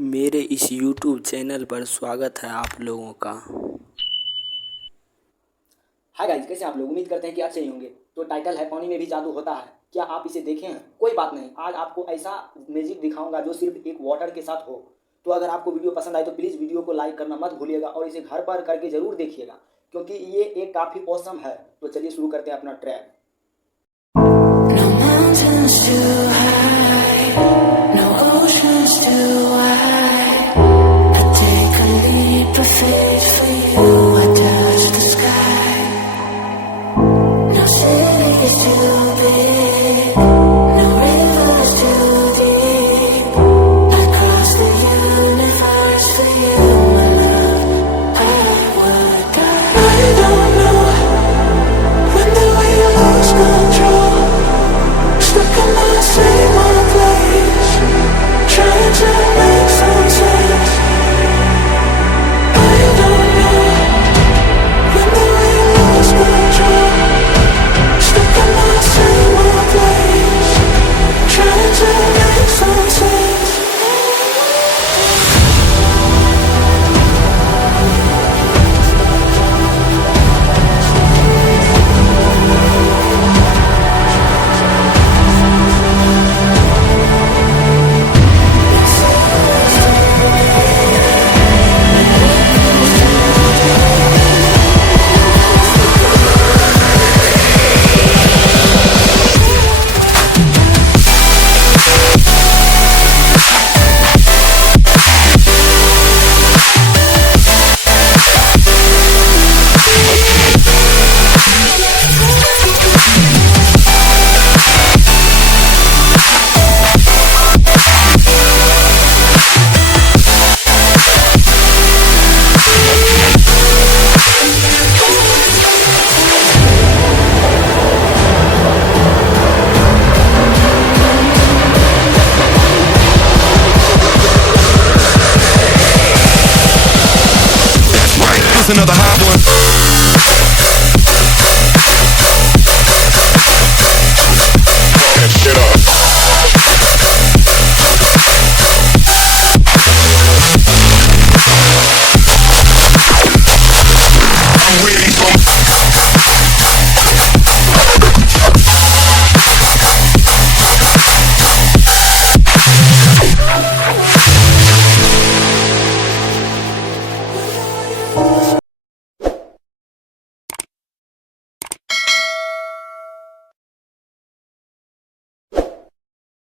मेरे इस YouTube channel पर स्वागत है आप लोगों का। हाय गाइस, कैसे आप लोग? उम्मीद करते हैं कि अच्छे ही होंगे। तो टाइटल है पानी में भी जादू होता है, क्या आप इसे देखे हैं? कोई बात नहीं, आज आपको ऐसा मैजिक दिखाऊंगा जो सिर्फ एक वाटर के साथ हो। तो अगर आपको वीडियो पसंद आए तो प्लीज़ वीडियो को लाइक करना मत भूलिएगा और इसे घर पर करके ज़रूर देखिएगा, क्योंकि ये एक काफ़ी औसम है। तो चलिए शुरू करते हैं अपना track. No mountains too high, no oceans too wide. I take a leap of faith for you, I touch the sky. No city's too big, no river's too deep. I cross the universe for you, my love, I would die. I don't know when do we lose control. Stuck in the same old place, trying to make some sense. I don't know when do we lose control. Stuck in the same old place, trying to make some sense. Another hot one.